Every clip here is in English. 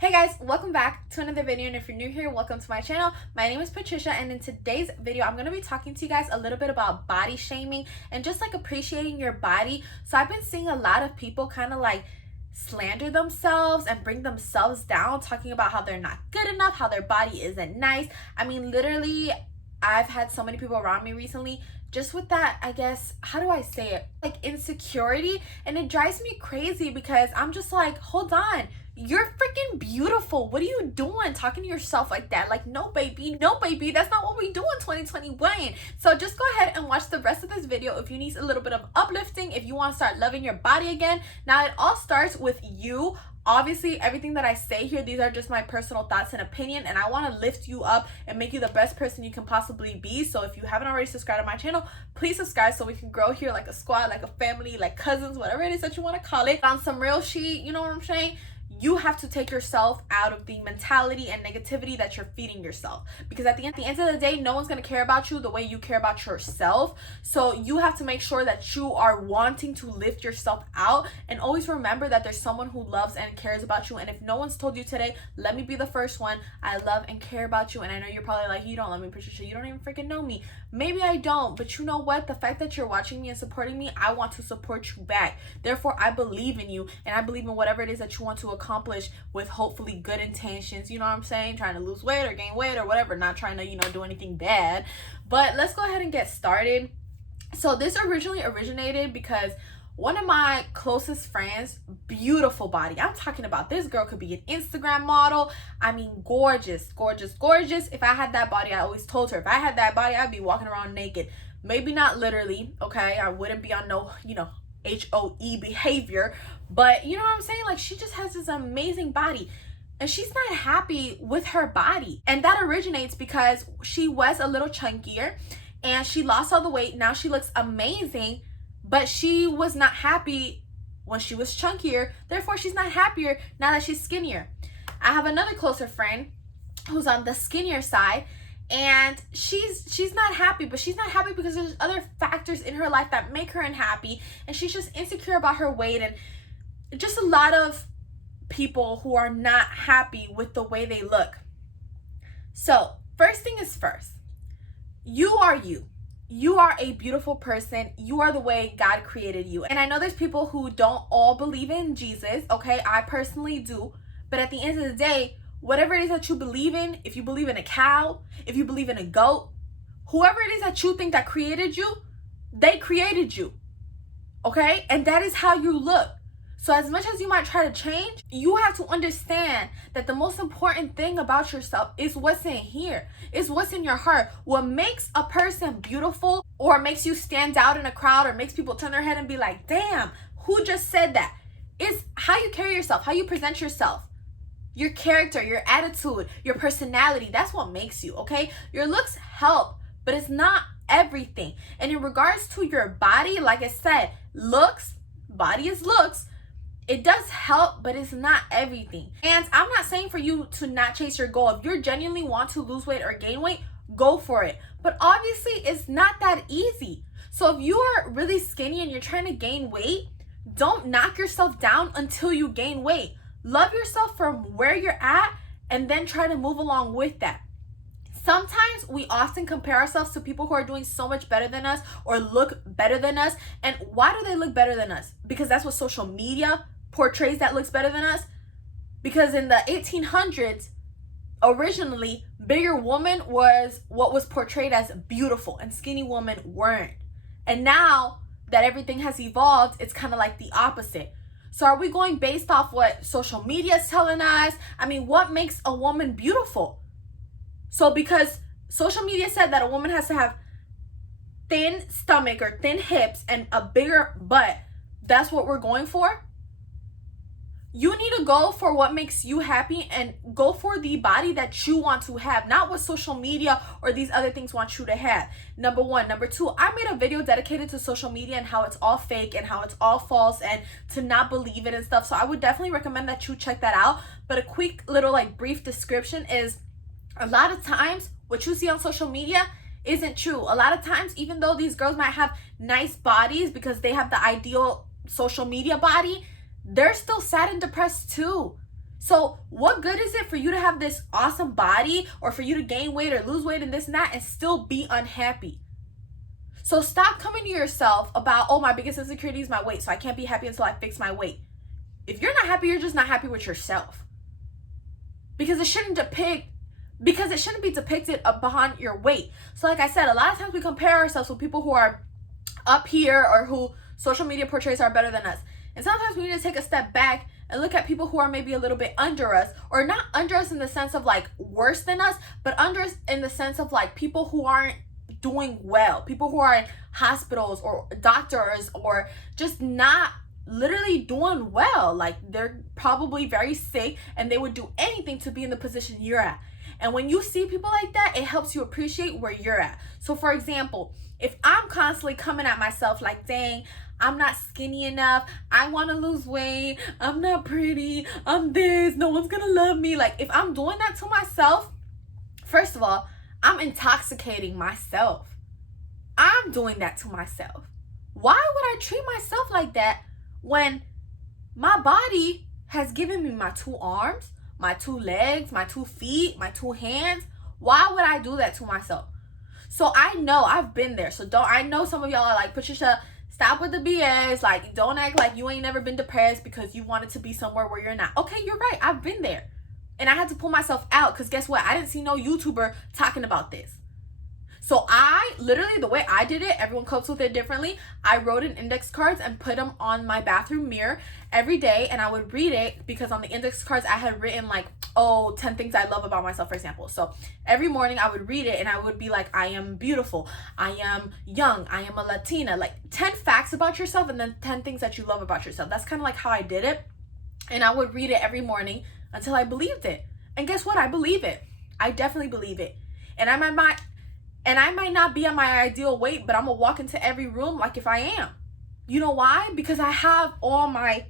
Hey guys, welcome back to another video, and if you're new here, welcome to my channel. My name is Patricia, and in today's video I'm going to be talking to you guys a little bit about body shaming and just like appreciating your body. So I've been seeing a lot of people kind of like slander themselves and bring themselves down, talking about how they're not good enough, how their body isn't nice. I mean, literally, I've had so many people around me recently just with that, I guess, how do I say it, like insecurity, and it drives me crazy because I'm just like, hold on, you're freaking beautiful. What are you doing talking to yourself like that? Like, no baby, that's not what we do in 2021. So just go ahead and watch the rest of this video if you need a little bit of uplifting, if you want to start loving your body again. Now, it all starts with you. Obviously, everything that I say here, these are just my personal thoughts and opinion, and I want to lift you up and make you the best person you can possibly be. So if you haven't already subscribed to my channel, please subscribe so we can grow here like a squad, like a family, like cousins, whatever it is that you want to call it. On some real shit, you know what I'm saying? You have to take yourself out of the mentality and negativity that you're feeding yourself, because at the end of the day, no one's going to care about you the way you care about yourself. So you have to make sure that you are wanting to lift yourself out, and always remember that there's someone who loves and cares about you. And if no one's told you today, let me be the first one. I love and care about you. And I know you're probably like, you don't love me, Patricia, you don't even freaking know me. Maybe I don't, but you know what? The fact that you're watching me and supporting me, I want to support you back. Therefore, I believe in you, and I believe in whatever it is that you want to accomplish with hopefully good intentions. You know what I'm saying? Trying to lose weight or gain weight or whatever, not trying to, do anything bad. But let's go ahead and get started. So this originally originated because one of my closest friends, beautiful body. I'm talking about this girl could be an Instagram model. I mean, gorgeous, gorgeous, gorgeous. If I had that body, I always told her, if I had that body, I'd be walking around naked. Maybe not literally, okay? I wouldn't be on no, HOE behavior. But you know what I'm saying? Like, she just has this amazing body. And she's not happy with her body. And that originates because she was a little chunkier and she lost all the weight. Now she looks amazing. But she was not happy when she was chunkier. Therefore, she's not happier now that she's skinnier. I have another closer friend who's on the skinnier side, and she's not happy. But she's not happy because there's other factors in her life that make her unhappy, and she's just insecure about her weight, and just a lot of people who are not happy with the way they look. So first thing is first, you are you. You are a beautiful person. You are the way God created you. And I know there's people who don't all believe in Jesus, okay? I personally do. But at the end of the day, whatever it is that you believe in, if you believe in a cow, if you believe in a goat, whoever it is that you think that created you, they created you, okay? And that is how you look. So as much as you might try to change, you have to understand that the most important thing about yourself is what's in here, is what's in your heart. What makes a person beautiful or makes you stand out in a crowd or makes people turn their head and be like, damn, who just said that? Is how you carry yourself, how you present yourself, your character, your attitude, your personality. That's what makes you, okay? Your looks help, but it's not everything. And in regards to your body, like I said, looks, body is looks. It does help, but it's not everything. And I'm not saying for you to not chase your goal. If you genuinely want to lose weight or gain weight, go for it. But obviously, it's not that easy. So if you are really skinny and you're trying to gain weight, don't knock yourself down until you gain weight. Love yourself from where you're at and then try to move along with that. Sometimes we often compare ourselves to people who are doing so much better than us or look better than us. And why do they look better than us? Because that's what social media portrays that looks better than us. Because in the 1800s, originally, bigger woman was what was portrayed as beautiful and skinny women weren't. And now that everything has evolved, it's kind of like the opposite. So are we going based off what social media is telling us? I mean, what makes a woman beautiful? So because social media said that a woman has to have thin stomach or thin hips and a bigger butt, that's what we're going for? You need to go for what makes you happy and go for the body that you want to have, not what social media or these other things want you to have. Number one. Number two, I made a video dedicated to social media and how it's all fake and how it's all false and to not believe it and stuff. So I would definitely recommend that you check that out. But a quick little brief description is a lot of times what you see on social media isn't true. A lot of times, even though these girls might have nice bodies because they have the ideal social media body, they're still sad and depressed too. So what good is it for you to have this awesome body, or for you to gain weight or lose weight and this and that, and still be unhappy? So stop coming to yourself about, oh, my biggest insecurity is my weight, so I can't be happy until I fix my weight. If you're not happy, you're just not happy with yourself. Because it shouldn't be depicted behind your weight. So like I said, a lot of times we compare ourselves with people who are up here, or who social media portrays are better than us. And sometimes we need to take a step back and look at people who are maybe a little bit under us, or not under us in the sense of like worse than us, but under us in the sense of like people who aren't doing well, people who are in hospitals or doctors, or just not literally doing well. Like they're probably very sick and they would do anything to be in the position you're at. And when you see people like that, it helps you appreciate where you're at. So for example, if I'm constantly coming at myself like, dang, I'm not skinny enough, I want to lose weight, I'm not pretty, I'm this, no one's gonna love me. Like if I'm doing that to myself, first of all, I'm intoxicating myself. I'm doing that to myself. Why would I treat myself like that when my body has given me my 2 arms, my 2 legs, my 2 feet, my 2 hands? Why would I do that to myself? So I know I've been there. So I know some of y'all are like, Patricia, stop with the BS. Like, don't act like you ain't never been depressed because you wanted to be somewhere where you're not. Okay, you're right. I've been there. And I had to pull myself out because guess what? I didn't see no YouTuber talking about this. So I literally, the way I did it, everyone copes with it differently. I wrote in index cards and put them on my bathroom mirror every day, and I would read it because on the index cards I had written like, 10 things I love about myself, for example. So every morning I would read it and I would be like, I am beautiful, I am young, I am a Latina, like 10 facts about yourself and then 10 things that you love about yourself. That's kind of like how I did it. And I would read it every morning until I believed it. And guess what? I believe it. I definitely believe it. And I might not be at my ideal weight, but I'm gonna walk into every room like if I am. You know why? Because I have all my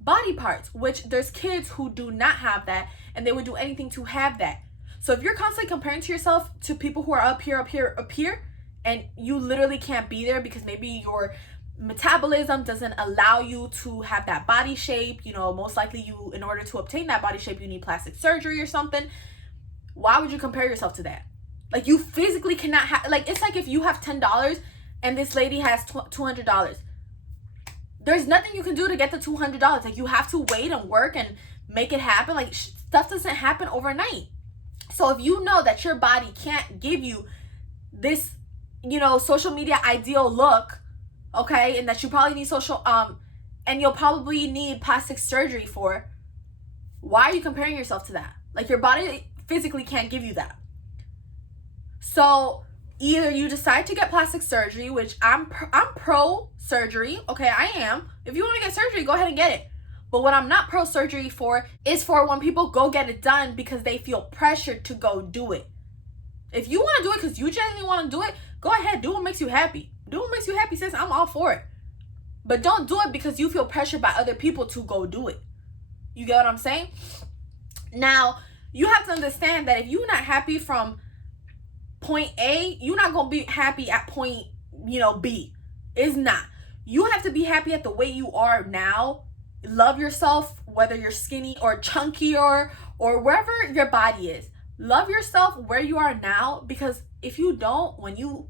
body parts, which there's kids who do not have that, and they would do anything to have that. So if you're constantly comparing to yourself to people who are up here, and you literally can't be there because maybe your metabolism doesn't allow you to have that body shape, most likely in order to obtain that body shape, you need plastic surgery or something. Why would you compare yourself to that? Like you physically cannot have, like it's like if you have $10 and this lady has $200. There's nothing you can do to get the $200. Like you have to wait and work and make it happen. Like stuff doesn't happen overnight. So if you know that your body can't give you this, social media ideal look, okay, and that you probably need and you'll probably need plastic surgery for, why are you comparing yourself to that? Like your body physically can't give you that. So either you decide to get plastic surgery, which I'm pro surgery, okay, I am. If you want to get surgery, go ahead and get it. But what I'm not pro surgery for is for when people go get it done because they feel pressured to go do it. If you want to do it because you genuinely want to do it, go ahead, do what makes you happy. Do what makes you happy, sis. I'm all for it. But don't do it because you feel pressured by other people to go do it. You get what I'm saying? Now, you have to understand that if you're not happy from point A, you're not going to be happy at point, B. It's not. You have to be happy at the way you are now. Love yourself, whether you're skinny or chunky or wherever your body is. Love yourself where you are now, because if you don't, when you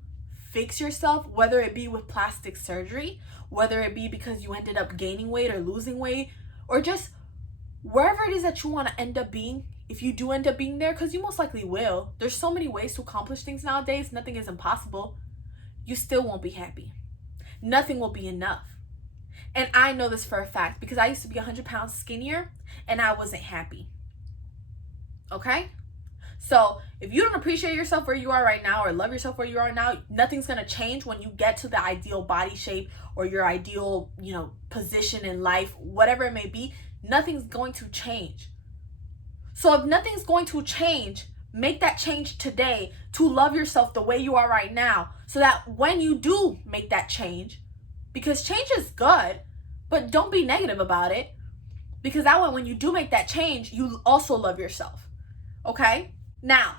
fix yourself, whether it be with plastic surgery, whether it be because you ended up gaining weight or losing weight, or just wherever it is that you want to end up being, if you do end up being there, because you most likely will, there's so many ways to accomplish things nowadays, nothing is impossible, you still won't be happy. Nothing will be enough. And I know this for a fact because I used to be 100 pounds skinnier and I wasn't happy. Okay? So if you don't appreciate yourself where you are right now or love yourself where you are now, nothing's going to change when you get to the ideal body shape or your ideal, position in life, whatever it may be. Nothing's going to change. So if nothing's going to change, make that change today to love yourself the way you are right now, so that when you do make that change, because change is good, but don't be negative about it, because that way when you do make that change, you also love yourself. Okay? Now,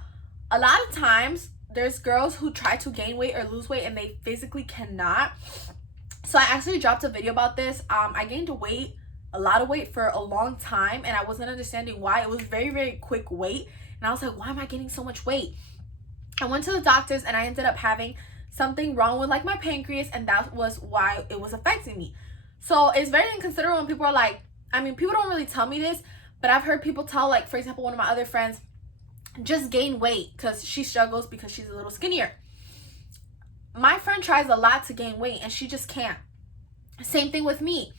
a lot of times there's girls who try to gain weight or lose weight and they physically cannot. So I actually dropped a video about this. I gained weight a lot of weight for a long time, and I wasn't understanding why. It was very, very quick weight, and I was like, why am I getting so much weight? I went to the doctors, and I ended up having something wrong with like my pancreas, and that was why it was affecting me. So it's very inconsiderate when people are like, I mean, people don't really tell me this, but I've heard people tell, like, for example, one of my other friends just gain weight because she struggles because she's a little skinnier. My friend tries a lot to gain weight and she just can't. Same thing with me.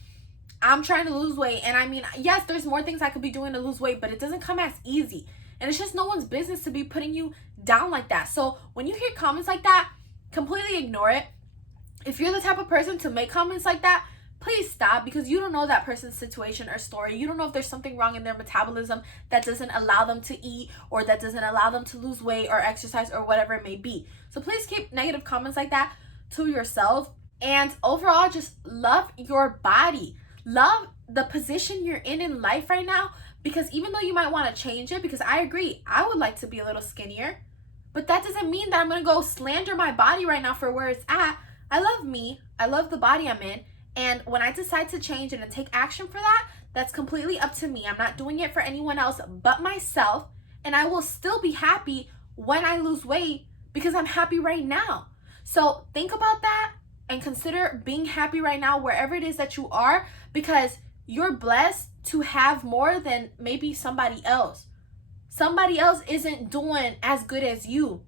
I'm trying to lose weight, and I mean, yes, there's more things I could be doing to lose weight, but it doesn't come as easy. And it's just no one's business to be putting you down like that. So when you hear comments like that, completely ignore it. If you're the type of person to make comments like that, please stop, because you don't know that person's situation or story. You don't know if there's something wrong in their metabolism that doesn't allow them to eat, or that doesn't allow them to lose weight or exercise or whatever it may be. So please keep negative comments like that to yourself. And overall, just love your body. Love the position you're in life right now, because even though you might want to change it, because I agree, I would like to be a little skinnier, but that doesn't mean that I'm going to go slander my body right now for where it's at. I love me. I love the body I'm in. And when I decide to change it and take action for that, that's completely up to me. I'm not doing it for anyone else but myself. And I will still be happy when I lose weight because I'm happy right now. So think about that and consider being happy right now wherever it is that you are, because you're blessed to have more than maybe somebody else. Somebody else isn't doing as good as you.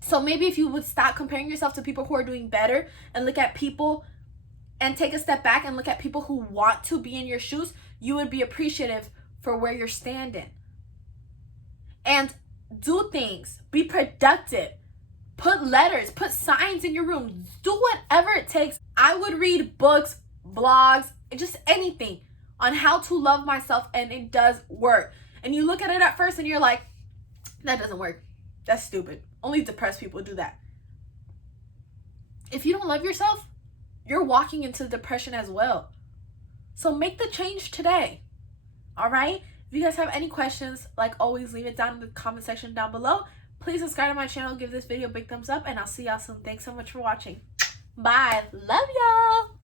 So maybe if you would stop comparing yourself to people who are doing better and look at people and take a step back and look at people who want to be in your shoes, you would be appreciative for where you're standing. And do things. Be productive. Put letters, put signs in your room. Do whatever it takes. I would read books, blogs, just anything on how to love myself, and it does work. And you look at it at first and you're like, that doesn't work. That's stupid. Only depressed people do that. If you don't love yourself, you're walking into depression as well. So make the change today. All right? If you guys have any questions, like always, leave it down in the comment section down below. Please subscribe to my channel, give this video a big thumbs up, and I'll see y'all soon. Thanks so much for watching. Bye. Love y'all.